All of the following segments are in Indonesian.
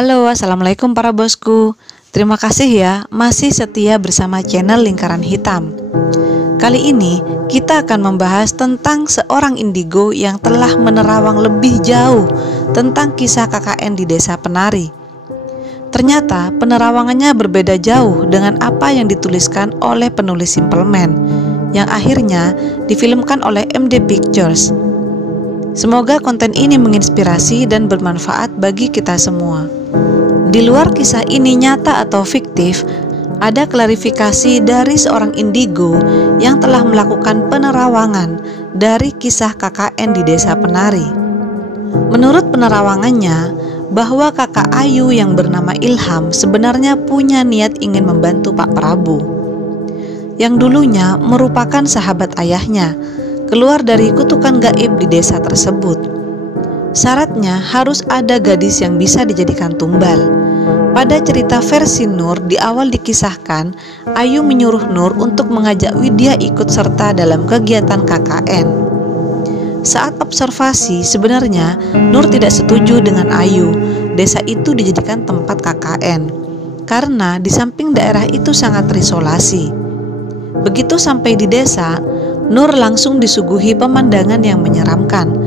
Halo, assalamualaikum para bosku. Terima kasih ya masih setia bersama channel Lingkaran Hitam. Kali ini kita akan membahas tentang seorang indigo yang telah menerawang lebih jauh tentang kisah KKN di Desa Penari. Ternyata penerawangannya berbeda jauh dengan apa yang dituliskan oleh penulis Simple Man, yang akhirnya difilmkan oleh MD Pictures. Semoga konten ini menginspirasi dan bermanfaat bagi kita semua. Di luar kisah ini nyata atau fiktif, ada klarifikasi dari seorang indigo yang telah melakukan penerawangan dari kisah KKN di Desa Penari. Menurut penerawangannya, bahwa kakak Ayu yang bernama Ilham sebenarnya punya niat ingin membantu Pak Prabu, yang dulunya merupakan sahabat ayahnya, keluar dari kutukan gaib di desa tersebut. Syaratnya harus ada gadis yang bisa dijadikan tumbal. Pada cerita versi Nur di awal dikisahkan, Ayu menyuruh Nur untuk mengajak Widya ikut serta dalam kegiatan KKN. Saat observasi, sebenarnya Nur tidak setuju dengan Ayu desa itu dijadikan tempat KKN, karena di samping daerah itu sangat terisolasi. Begitu sampai di desa, Nur langsung disuguhi pemandangan yang menyeramkan,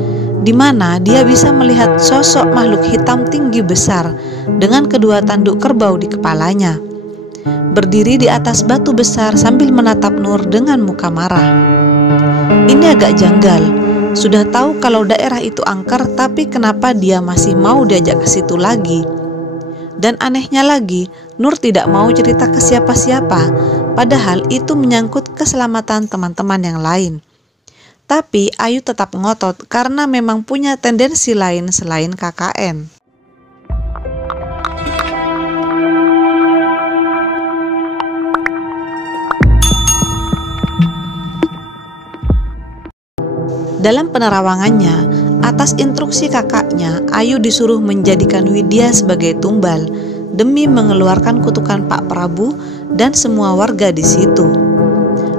di mana dia bisa melihat sosok makhluk hitam tinggi besar dengan kedua tanduk kerbau di kepalanya, berdiri di atas batu besar sambil menatap Nur dengan muka marah. Ini agak janggal, sudah tahu kalau daerah itu angker, tapi kenapa dia masih mau diajak ke situ lagi? Dan anehnya lagi, Nur tidak mau cerita ke siapa-siapa, padahal itu menyangkut keselamatan teman-teman yang lain. Tapi Ayu tetap ngotot karena memang punya tendensi lain selain KKN. Dalam penerawangannya, atas instruksi kakaknya, Ayu disuruh menjadikan Widya sebagai tumbal demi mengeluarkan kutukan Pak Prabu dan semua warga di situ.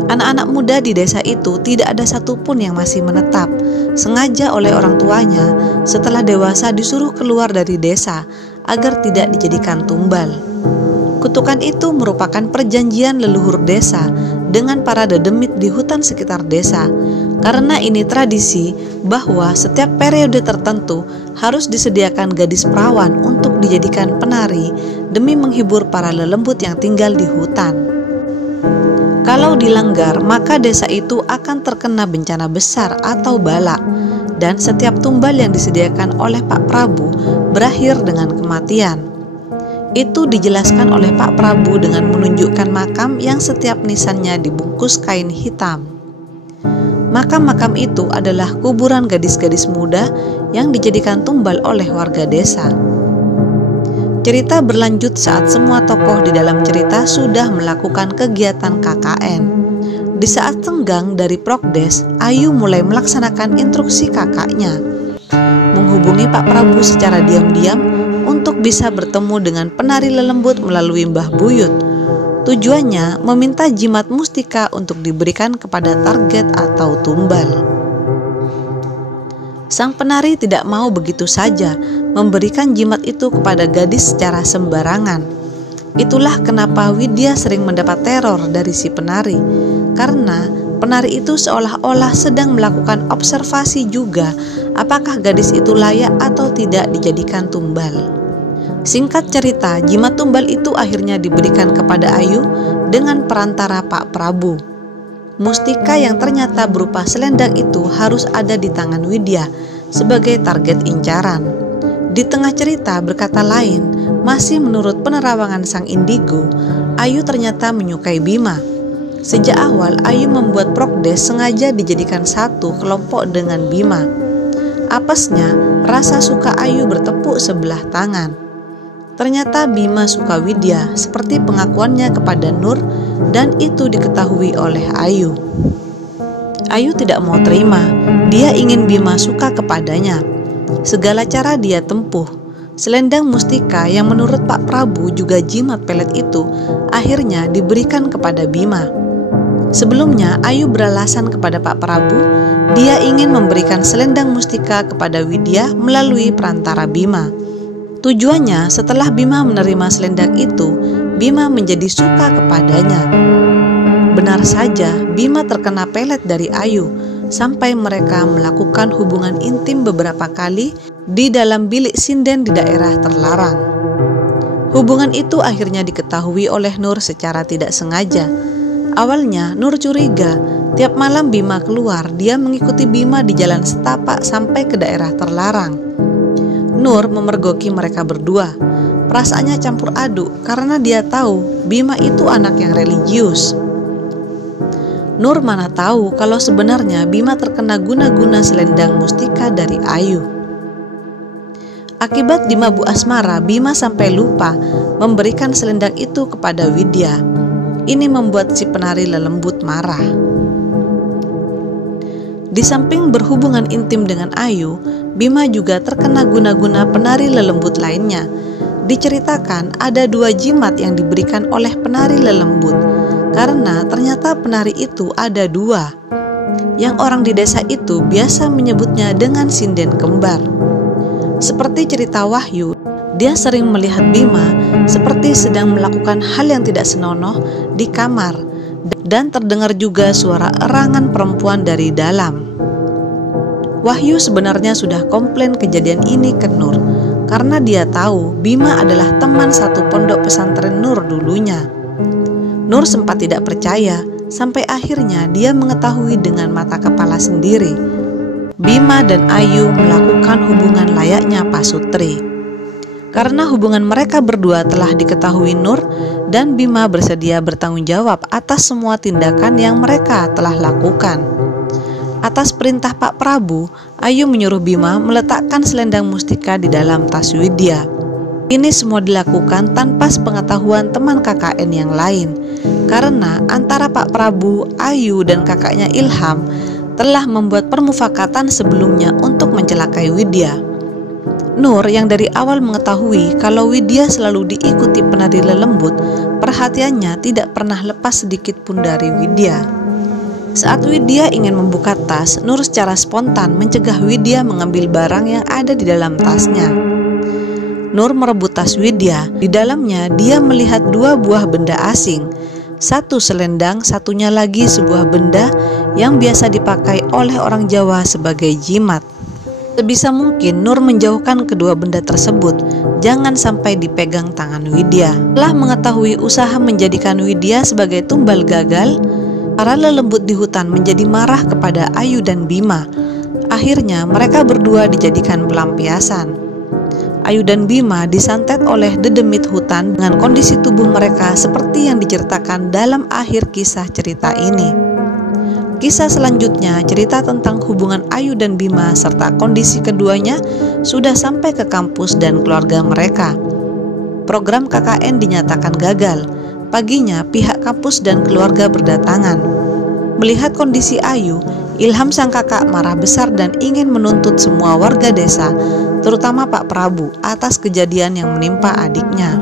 Anak-anak muda di desa itu tidak ada satupun yang masih menetap, sengaja oleh orang tuanya setelah dewasa disuruh keluar dari desa agar tidak dijadikan tumbal. Kutukan itu merupakan perjanjian leluhur desa dengan para dedemit di hutan sekitar desa, karena ini tradisi bahwa setiap periode tertentu harus disediakan gadis perawan untuk dijadikan penari demi menghibur para lelembut yang tinggal di hutan. Kalau dilanggar, maka desa itu akan terkena bencana besar atau bala, dan setiap tumbal yang disediakan oleh Pak Prabu berakhir dengan kematian. Itu dijelaskan oleh Pak Prabu dengan menunjukkan makam yang setiap nisannya dibungkus kain hitam. Makam-makam itu adalah kuburan gadis-gadis muda yang dijadikan tumbal oleh warga desa. Cerita berlanjut saat semua tokoh di dalam cerita sudah melakukan kegiatan KKN. Di saat tenggang dari Prokdes, Ayu mulai melaksanakan instruksi kakaknya, menghubungi Pak Prabu secara diam-diam untuk bisa bertemu dengan penari lelembut melalui Mbah Buyut. Tujuannya meminta jimat mustika untuk diberikan kepada target atau tumbal. Sang penari tidak mau begitu saja memberikan jimat itu kepada gadis secara sembarangan. Itulah kenapa Widya sering mendapat teror dari si penari, karena penari itu seolah-olah sedang melakukan observasi juga apakah gadis itu layak atau tidak dijadikan tumbal. Singkat cerita, jimat tumbal itu akhirnya diberikan kepada Ayu dengan perantara Pak Prabu. Mustika yang ternyata berupa selendang itu harus ada di tangan Widya sebagai target incaran. Di tengah cerita berkata lain, masih menurut penerawangan sang indigo, Ayu ternyata menyukai Bima. Sejak awal Ayu membuat Prokdes sengaja dijadikan satu kelompok dengan Bima. Apesnya, rasa suka Ayu bertepuk sebelah tangan. Ternyata Bima suka Widya seperti pengakuannya kepada Nur, dan itu diketahui oleh Ayu. Ayu tidak mau terima, dia ingin Bima suka kepadanya. Segala cara dia tempuh. Selendang mustika yang menurut Pak Prabu juga jimat pelet itu akhirnya diberikan kepada Bima. Sebelumnya Ayu beralasan kepada Pak Prabu, dia ingin memberikan selendang mustika kepada Widya melalui perantara Bima. Tujuannya, setelah Bima menerima selendang itu, Bima menjadi suka kepadanya. Benar saja, Bima terkena pelet dari Ayu, sampai mereka melakukan hubungan intim beberapa kali di dalam bilik sinden di daerah terlarang. Hubungan itu akhirnya diketahui oleh Nur secara tidak sengaja. Awalnya Nur curiga, tiap malam Bima keluar, dia mengikuti Bima di jalan setapak sampai ke daerah terlarang. Nur memergoki mereka berdua. Perasaannya campur aduk karena dia tahu Bima itu anak yang religius. Nur mana tahu kalau sebenarnya Bima terkena guna-guna selendang mustika dari Ayu. Akibat dimabuk asmara, Bima sampai lupa memberikan selendang itu kepada Widya. Ini membuat si penari lelembut marah. Di samping berhubungan intim dengan Ayu, Bima juga terkena guna-guna penari lelembut lainnya. Diceritakan ada 2 jimat yang diberikan oleh penari lelembut, karena ternyata penari itu ada 2, yang orang di desa itu biasa menyebutnya dengan sinden kembar. Seperti cerita Wahyu, dia sering melihat Bima seperti sedang melakukan hal yang tidak senonoh di kamar, dan terdengar juga suara erangan perempuan dari dalam. Wahyu sebenarnya sudah komplain kejadian ini ke Nur, karena dia tahu Bima adalah teman satu pondok pesantren Nur dulunya. Nur sempat tidak percaya, sampai akhirnya dia mengetahui dengan mata kepala sendiri. Bima dan Ayu melakukan hubungan layaknya pasutri. Karena hubungan mereka berdua telah diketahui Nur, dan Bima bersedia bertanggung jawab atas semua tindakan yang mereka telah lakukan. Atas perintah Pak Prabu, Ayu menyuruh Bima meletakkan selendang mustika di dalam tas Widya. Ini semua dilakukan tanpa sepengetahuan teman KKN yang lain, karena antara Pak Prabu, Ayu, dan kakaknya Ilham telah membuat permufakatan sebelumnya untuk mencelakai Widya. Nur yang dari awal mengetahui kalau Widya selalu diikuti penari lelembut, perhatiannya tidak pernah lepas sedikit pun dari Widya. Saat Widya ingin membuka tas, Nur secara spontan mencegah Widya mengambil barang yang ada di dalam tasnya. Nur merebut tas Widya. Di dalamnya dia melihat 2 buah benda asing. Satu selendang, satunya lagi sebuah benda yang biasa dipakai oleh orang Jawa sebagai jimat. Sebisa mungkin Nur menjauhkan kedua benda tersebut, jangan sampai dipegang tangan Widya. Setelah mengetahui usaha menjadikan Widya sebagai tumbal gagal, para lelembut di hutan menjadi marah kepada Ayu dan Bima. Akhirnya mereka berdua dijadikan pelampiasan. Ayu dan Bima disantet oleh dedemit hutan dengan kondisi tubuh mereka seperti yang diceritakan dalam akhir kisah cerita ini. Kisah selanjutnya cerita tentang hubungan Ayu dan Bima serta kondisi keduanya sudah sampai ke kampus dan keluarga mereka. Program KKN dinyatakan gagal. Paginya pihak kampus dan keluarga berdatangan. Melihat kondisi Ayu, Ilham sang kakak marah besar dan ingin menuntut semua warga desa, terutama Pak Prabu, atas kejadian yang menimpa adiknya.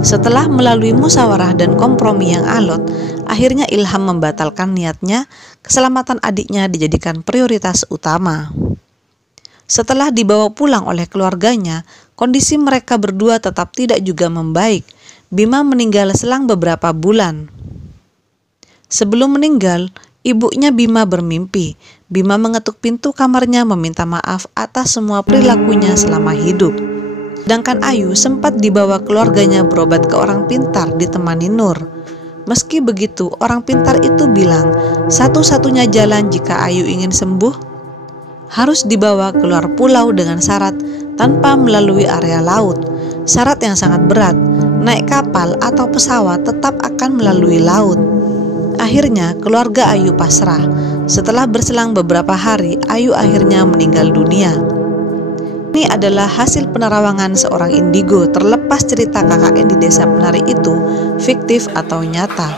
Setelah melalui musyawarah dan kompromi yang alot, akhirnya Ilham membatalkan niatnya. Keselamatan adiknya dijadikan prioritas utama. Setelah dibawa pulang oleh keluarganya, kondisi mereka berdua tetap tidak juga membaik. Bima meninggal selang beberapa bulan. Sebelum meninggal, ibunya Bima bermimpi. Bima mengetuk pintu kamarnya meminta maaf atas semua perilakunya selama hidup. Sedangkan Ayu sempat dibawa keluarganya berobat ke orang pintar ditemani Nur. Meski begitu, orang pintar itu bilang, satu-satunya jalan jika Ayu ingin sembuh, harus dibawa keluar pulau dengan syarat tanpa melalui area laut. Syarat yang sangat berat, naik kapal atau pesawat tetap akan melalui laut. Akhirnya keluarga Ayu pasrah. Setelah berselang beberapa hari, Ayu akhirnya meninggal dunia. Ini adalah hasil penerawangan seorang indigo, terlepas cerita KKN di desa penari itu fiktif atau nyata.